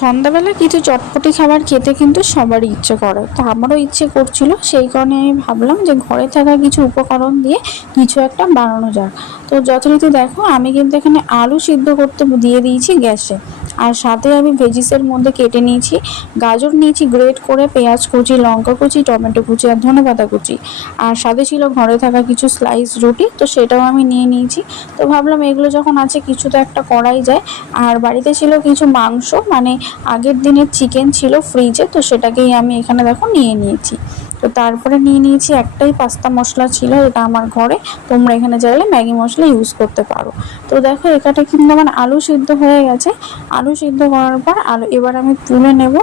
সন্ধ্যাবেলা কিছু চটপটি খাবার খেতে কিন্তু সবারই ইচ্ছে করে, তো আমারও ইচ্ছে করছিল। সেই কারণে আমি ভাবলাম যে ঘরে থাকা কিছু উপকরণ দিয়ে কিছু একটা বানানো যাক। তো যথারীতি দেখো, আমি কিন্তু এখানে আলু সিদ্ধ করতে দিয়ে দিয়েছি গ্যাসে, আর সাথে আমি ভেজিসের মধ্যে কেটে নিয়েছি গাজর, নিয়েছি গ্রেট করে, পেঁয়াজ কুচি, লঙ্কা কুচি, টমেটো কুচি আর ধনেপাতা কুচি, আর সাথে ছিল ঘরে থাকা কিছু স্লাইস রুটি, তো সেটাও আমি নিয়ে নিয়েছি। তো ভাবলাম এগুলো যখন আছে কিছু তো একটা করাই যায়। আর বাড়িতে ছিল কিছু মাংস, মানে আগের দিনের চিকেন ছিল ফ্রিজে, তো সেটাকেই আমি এখানে দেখো নিয়ে নিয়েছি। তো তারপরে নিয়ে নিয়েছি একটাই পাস্তা মশলা ছিল, এটা আমার ঘরে, তোমরা এখানে চাইলে ম্যাগি মশলা ইউজ করতে পারো। তো দেখো এখানে কিন্তু আমার আলু সিদ্ধ হয়ে গেছে। আলু সিদ্ধ করার পর আলু এবার আমি তুলে নেব।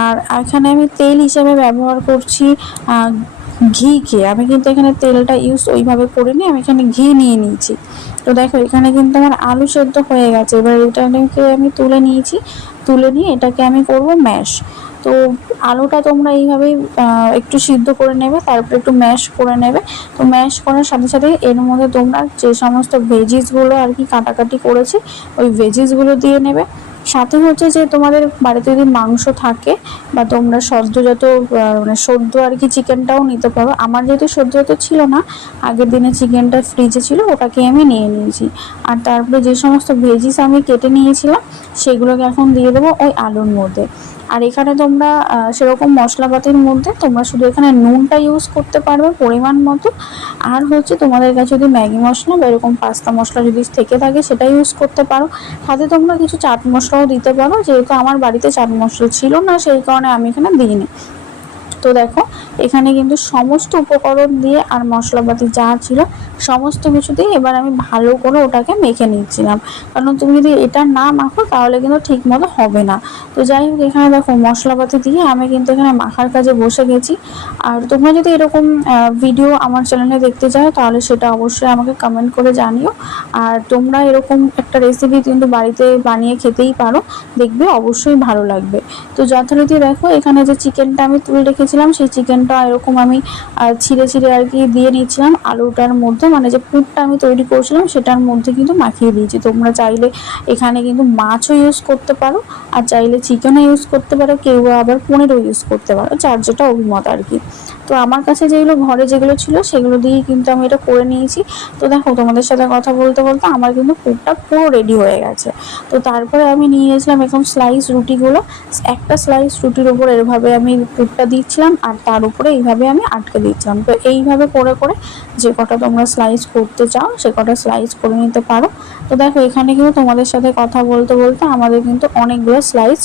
আর এখানে আমি তেল হিসেবে ব্যবহার করছি ঘিকে। আমি কিন্তু এখানে তেলটা ইউজ ওইভাবে করিনি, আমি এখানে ঘি নিয়ে নিয়েছি। তো দেখো এখানে কিন্তু আমার আলু সেদ্ধ হয়ে গেছে। এবার এটাকে আমি তুলে নিয়েছি, তুলে নিয়ে এটাকে আমি করব ম্যাশ। তো আলুটা তোমরা এইভাবেই একটু সিদ্ধ করে নেবে, তারপর একটু ম্যাশ করে নেবে। তো ম্যাশ করার সাথে সাথে এর মধ্যে তোমরা যে সমস্ত ভেজিসগুলো আর কি কাটাকাটি করেছি, ওই ভেজিসগুলো দিয়ে নেবে। সাথে হচ্ছে যে তোমাদের বাড়িতে যদি মাংস থাকে বা তোমরা সদ্যজাত মানে সদ্য আর কি চিকেনটাও নিতে পারো। আমার যেহেতু সদ্যজাত ছিল না, আগের দিনে চিকেনটা ফ্রিজে ছিল, ওটাকে আমি নিয়ে নিয়েছি। আর তারপরে যে সমস্ত ভেজিস আমি কেটে নিয়েছিলাম সেগুলোকে এখন দিয়ে দেবো ওই আলুর মধ্যে। আর এখানে তোমরা সেরকম মশলাপাতির মধ্যে তোমরা শুধু এখানে নুনটা ইউজ করতে পারবে পরিমাণ মতো। আর হচ্ছে তোমাদের কাছে যদি ম্যাগি মশলা বা এরকম পাস্তা মশলা যদি থেকে থাকে সেটা ইউজ করতে পারো। সাথে তোমরা কিছু চাট মশলাও দিতে পারো, যেহেতু আমার বাড়িতে চাট মশলা ছিল না সেই কারণে আমি এখানে দিইনি। তো দেখো এখানে কিন্তু সমস্ত উপকরণ দিয়ে আর মশলাপাতি যা ছিল সমস্ত কিছু দিয়ে এবার আমি ভালো করে ওটাকে মেখে নিচ্ছিলাম, কারণ তুমি যদি এটা না মাখো তাহলে কিন্তু ঠিক মতো হবে না। তো যাই হোক, এখানে দেখো মশলাপাতি দিয়ে আমি কিন্তু এখানে মাখার কাজে বসে গেছি। আর তোমরা যদি এরকম ভিডিও আমার চ্যানেলে দেখতে চাও তাহলে সেটা অবশ্যই আমাকে কমেন্ট করে জানিও। আর তোমরা এরকম একটা রেসিপি কিন্তু বাড়িতে বানিয়ে খেতেই পারো, দেখবে অবশ্যই ভালো লাগবে। তো যথারীতি দেখো এখানে যে চিকেনটা আমি তুলে রেখেছিলাম সেই চিকেনটা এরকম আমি ছিঁড়ে ছিঁড়ে আর কি দিয়ে নিচ্ছিলাম আলুটার মধ্যে, মানে যে পুরটা আমি তৈরি করেছিলাম সেটার মধ্যে কিন্তু মাখিয়ে দিয়েছি। তোমরা চাইলে এখানে কিন্তু মাছও ইউজ করতে পারো, আর চাইলে চিকেনও ইউজ করতে পারো, কেউ আবার পনিরও ইউজ করতে পারো, যার যেটা অভিমত আর কি। তো আমার কাছে যেগুলো ঘরে যেগুলো ছিল সেগুলো দিয়েই কিন্তু আমি এটা করে নিয়েছি। তো দেখো তোমাদের সাথে কথা বলতে বলতে আমার কিন্তু পুরটা পুরো রেডি হয়ে গেছে। তো তারপরে আমি নিয়ে গেছিলাম এখন স্লাইস রুটিগুলো, একটা স্লাইস রুটির উপর এভাবে আমি পুরটা দিচ্ছিলাম আর তার উপরে এইভাবে আমি আটকে দিচ্ছিলাম। তো এইভাবে করে করে যে কটা তোমরা স্লাইস করতে চাও সে কটা স্লাইস করে নিতে পারো। তো দেখো এখানে কিন্তু তোমাদের সাথে কথা বলতে বলতে আমাদের কিন্তু অনেকগুলো স্লাইস